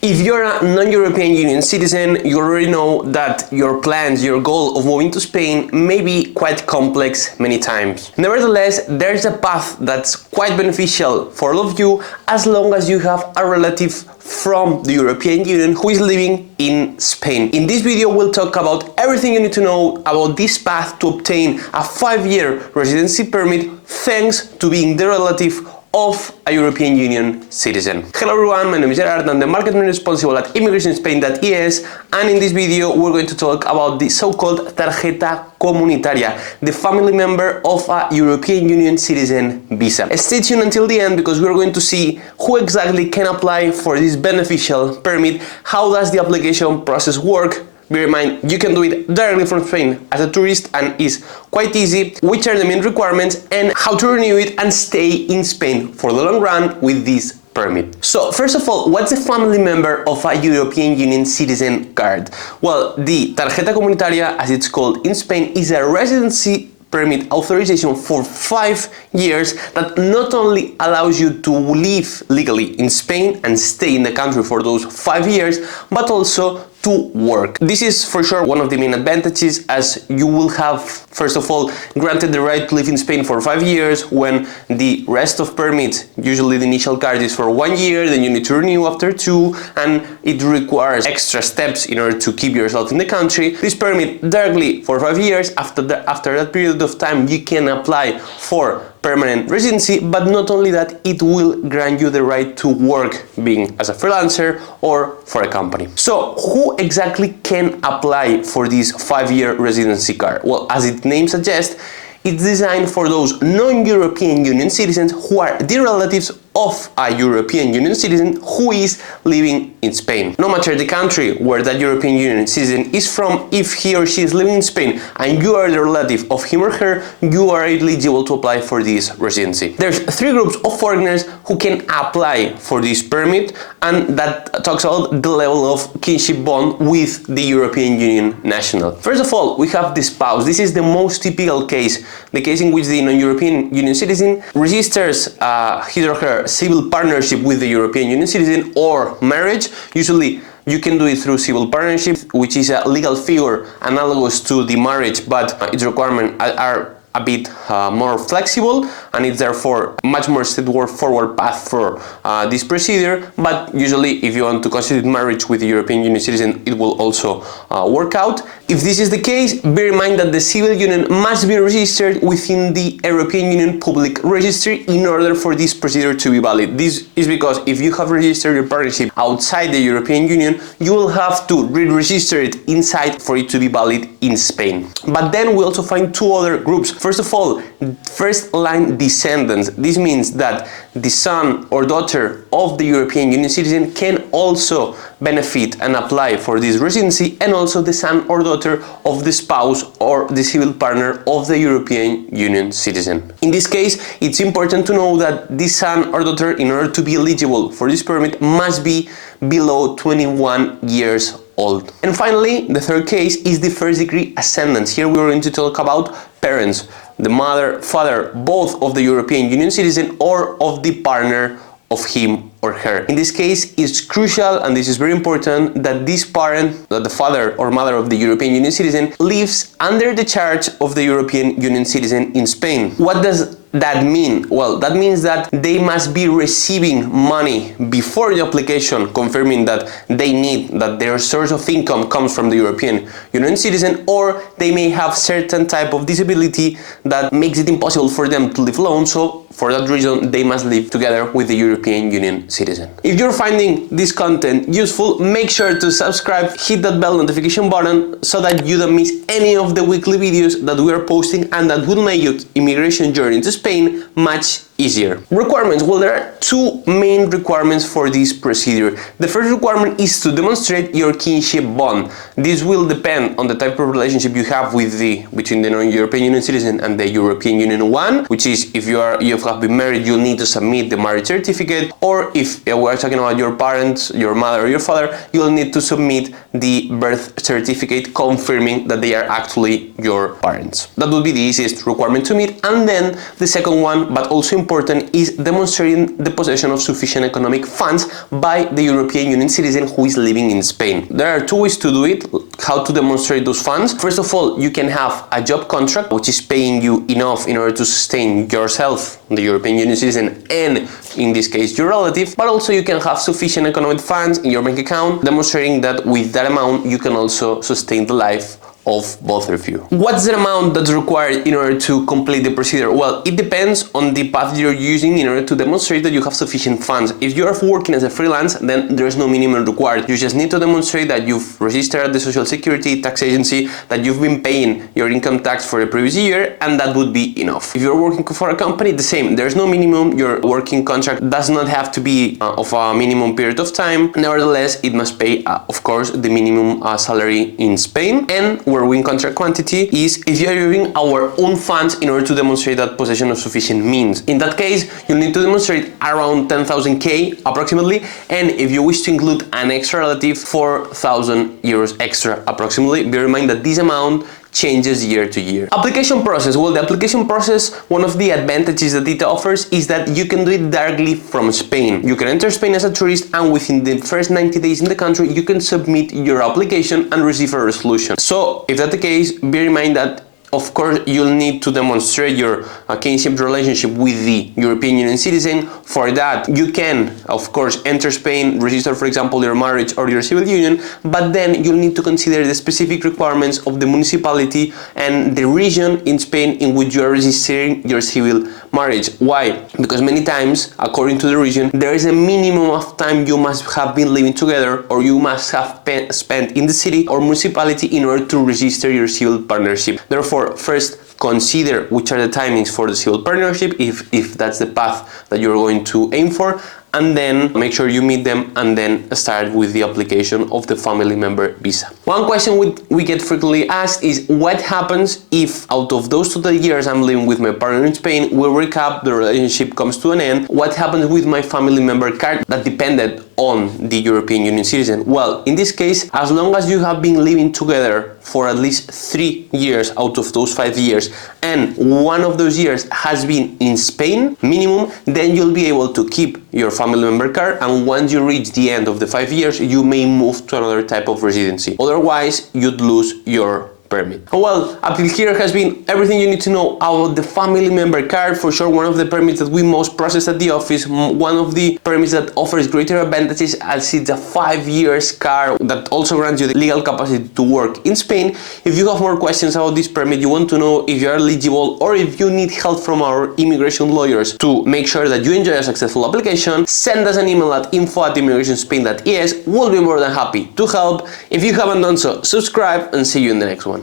If you're a non-European Union citizen, you already know that your plans, your goal of moving to Spain may be quite complex many times. Nevertheless, there's a path that's quite beneficial for all of you as long as you have a relative from the European Union who is living in Spain. In this video, we'll talk about everything you need to know about this path to obtain a 5-year residency permit thanks to being the relative of a European Union citizen. Hello everyone, my name is Gerard, I'm the marketing responsible at immigrationspain.es, and in this video we're going to talk about the so-called tarjeta comunitaria, the family member of a European Union citizen visa. Stay tuned until the end because we're going to see who exactly can apply for this beneficial permit, how does the application process work. Bear in mind, you can do it directly from Spain as a tourist and is quite easy, which are the main requirements and how to renew it and stay in Spain for the long run with this permit. So first of all, what's a family member of a European Union citizen card? Well, the tarjeta comunitaria, as it's called in Spain, is a residency permit authorization for 5 years that not only allows you to live legally in Spain and stay in the country for those 5 years, but also to work. This is for sure one of the main advantages, as you will have, first of all, granted the right to live in Spain for 5 years, when the rest of permits, usually the initial card is for 1 year, then you need to renew after 2, and it requires extra steps in order to keep yourself in the country. This permit directly for 5 years, after that period of time you can apply for permanent residency, but not only that, it will grant you the right to work being as a freelancer or for a company. So who exactly can apply for this 5-year residency card? Well, as its name suggests, it's designed for those non-European Union citizens who are the relatives of a European Union citizen who is living in Spain. No matter the country where that European Union citizen is from, if he or she is living in Spain and you are the relative of him or her, you are eligible to apply for this residency. There's 3 groups of foreigners who can apply for this permit, and that talks about the level of kinship bond with the European Union national. First of all, we have the spouse. This is the most typical case, the case in which the non-European Union citizen registers his or her civil partnership with the European Union citizen or marriage. Usually you can do it through civil partnership, which is a legal figure analogous to the marriage, but its requirements are a bit more flexible, and it's therefore much more straightforward path for this procedure. But usually if you want to constitute marriage with a European Union citizen, it will also work out. If this is the case, bear in mind that the civil union must be registered within the European Union public registry in order for this procedure to be valid. This is because if you have registered your partnership outside the European Union, you will have to re-register it inside for it to be valid in Spain. But then we also find 2 other groups. First of all, first-line descendants. This means that the son or daughter of the European Union citizen can also benefit and apply for this residency, and also the son or daughter of the spouse or the civil partner of the European Union citizen. In this case, it's important to know that this son or daughter, in order to be eligible for this permit, must be below 21 years old. And finally, the third case is the first-degree ascendants. Here we're going to talk about parents, the mother, father, both of the European Union citizen or of the partner of him or her. In this case, it's crucial, and this is very important, that this parent, that the father or mother of the European Union citizen, lives under the charge of the European Union citizen in Spain. What does that mean? Well, that means that they must be receiving money before the application, confirming that they need, that their source of income comes from the European Union citizen, or they may have certain type of disability that makes it impossible for them to live alone, so for that reason they must live together with the European Union citizen. If you're finding this content useful, make sure to subscribe, hit that bell notification button so that you don't miss any of the weekly videos that we are posting and that will make your immigration journey to Spain much easier. Requirements. Well, there are 2 main requirements for this procedure. The first requirement is to demonstrate your kinship bond. This will depend on the type of relationship you have between the non-European Union citizen and the European Union one, which is if you have been married, you'll need to submit the marriage certificate, or if we're talking about your parents, your mother or your father, you'll need to submit the birth certificate confirming that they are actually your parents. That would be the easiest requirement to meet. And then the second one, but also important, important is demonstrating the possession of sufficient economic funds by the European Union citizen who is living in Spain. There are two ways to do it, how to demonstrate those funds. First of all, you can have a job contract which is paying you enough in order to sustain yourself, the European Union citizen, and in this case your relative, but also you can have sufficient economic funds in your bank account, demonstrating that with that amount you can also sustain the life of both of you. What's the amount that's required in order to complete the procedure? Well, it depends on the path you're using in order to demonstrate that you have sufficient funds. If you're working as a freelance, then there's no minimum required. You just need to demonstrate that you've registered at the Social Security tax agency, that you've been paying your income tax for the previous year, and that would be enough. If you're working for a company, the same. There's no minimum. Your working contract does not have to be of a minimum period of time. Nevertheless, it must pay, of course, the minimum salary in Spain. And where we contract quantity is if you are using our own funds in order to demonstrate that possession of sufficient means. In that case, you'll need to demonstrate around 10,000 K approximately, and if you wish to include an extra relative, 4,000 euros extra approximately. Bear in mind that this amount changes year to year. Application process. Well, the application process, one of the advantages that it offers is that you can do it directly from Spain. You can enter Spain as a tourist, and within the first 90 days in the country, you can submit your application and receive a resolution. So if that's the case, bear in mind that of course, you'll need to demonstrate your kinship relationship with the European Union citizen. For that, you can, of course, enter Spain, register, for example, your marriage or your civil union, but then you'll need to consider the specific requirements of the municipality and the region in Spain in which you are registering your civil marriage. Why? Because many times, according to the region, there is a minimum of time you must have been living together, or you must have spent in the city or municipality in order to register your civil partnership. Therefore, first consider which are the timings for the civil partnership, if that's the path that you're going to aim for, and then make sure you meet them, and then start with the application of the family member visa. One question we get frequently asked is, what happens if out of those total years I'm living with my partner in Spain, we recap, the relationship comes to an end, what happens with my family member card that depended on the European Union citizen? Well, in this case, as long as you have been living together for at least 3 years out of those 5 years, and one of those years has been in Spain, minimum, then you'll be able to keep your family member card, and once you reach the end of the 5 years, you may move to another type of residency. Otherwise, you'd lose your permit. Well, up till here has been everything you need to know about the family member card. For sure, one of the permits that we most process at the office, one of the permits that offers greater advantages, as it's a 5 years card that also grants you the legal capacity to work in Spain. If you have more questions about this permit, you want to know if you are eligible, or if you need help from our immigration lawyers to make sure that you enjoy a successful application, send us an email at info@immigrationspain.es. We'll be more than happy to help. If you haven't done so, subscribe, and see you in the next one.